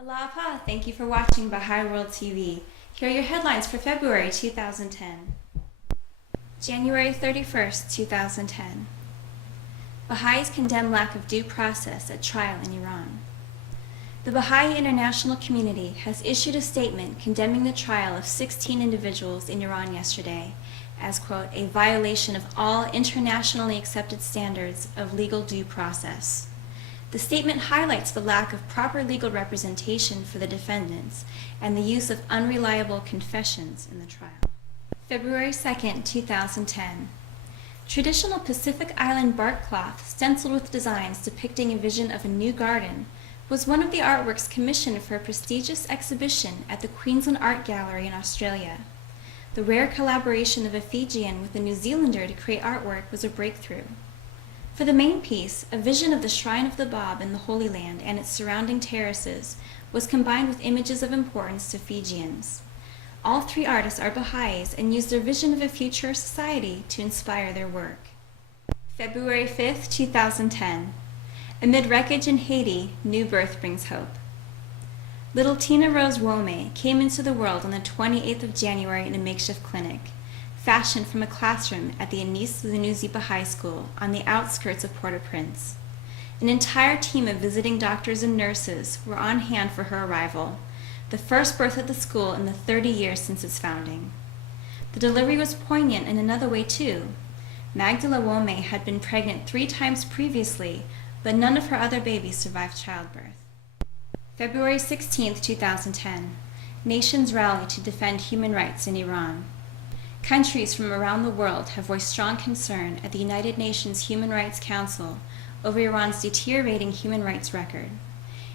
Aloha, thank you for watching Baha'i World TV. Here are your headlines for February 2010. January 31st, 2010. Baha'is condemn lack of due process at trial in Iran. The Baha'i international community has issued a statement condemning the trial of 16 individuals in Iran yesterday as, quote, a violation of all internationally accepted standards of legal due process. The statement highlights the lack of proper legal representation for the defendants and the use of unreliable confessions in the trial. February 2, 2010. Traditional Pacific Island bark cloth stenciled with designs depicting a vision of a new garden was one of the artworks commissioned for a prestigious exhibition at the Queensland Art Gallery in Australia. The rare collaboration of a Fijian with a New Zealander to create artwork was a breakthrough. For the main piece, a vision of the Shrine of the Bab in the Holy Land and its surrounding terraces was combined with images of importance to Fijians. All three artists are Baha'is and use their vision of a future society to inspire their work. February 5, 2010. Amid wreckage in Haiti, new birth brings hope. Little Tina Rose Wome came into the world on the 28th of January in a makeshift clinic, fashioned from a classroom at the Anis Zanouzi Baha'i School on the outskirts of Port-au-Prince. An entire team of visiting doctors and nurses were on hand for her arrival, the first birth at the school in the 30 years since its founding. The delivery was poignant in another way too. Magdala Wome had been pregnant 3 times previously, but none of her other babies survived childbirth. February 16, 2010. Nations rally to defend human rights in Iran. Countries from around the world have voiced strong concern at the United Nations Human Rights Council over Iran's deteriorating human rights record.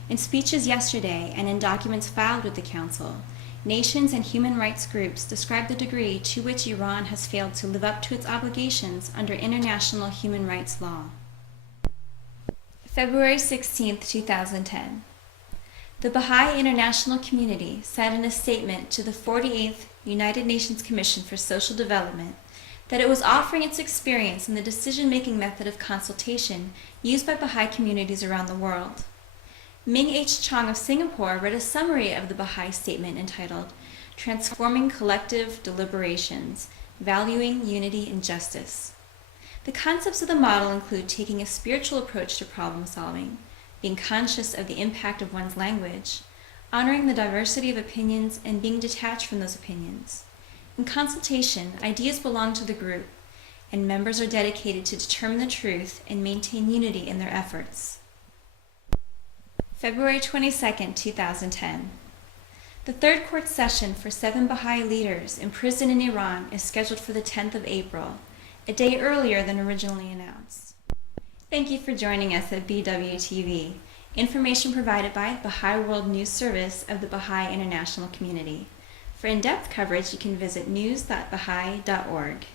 In speeches yesterday and in documents filed with the Council, nations and human rights groups describe the degree to which Iran has failed to live up to its obligations under international human rights law. February 16, 2010. The Baha'i international community said in a statement to the 48th United Nations Commission for Social Development that it was offering its experience in the decision-making method of consultation used by Baha'i communities around the world. Ming H. Chong of Singapore read a summary of the Baha'i statement entitled Transforming Collective Deliberations, Valuing Unity and Justice. The concepts of the model include taking a spiritual approach to problem solving, being conscious of the impact of one's language, honoring the diversity of opinions, and being detached from those opinions. In consultation, ideas belong to the group, and members are dedicated to determine the truth and maintain unity in their efforts. February 22, 2010. The third court session for 7 Baha'i leaders imprisoned in Iran is scheduled for the 10th of April, a day earlier than originally announced. Thank you for joining us at BWTV, information provided by Baha'i World News Service of the Baha'i International Community. For in-depth coverage, you can visit news.baha'i.org.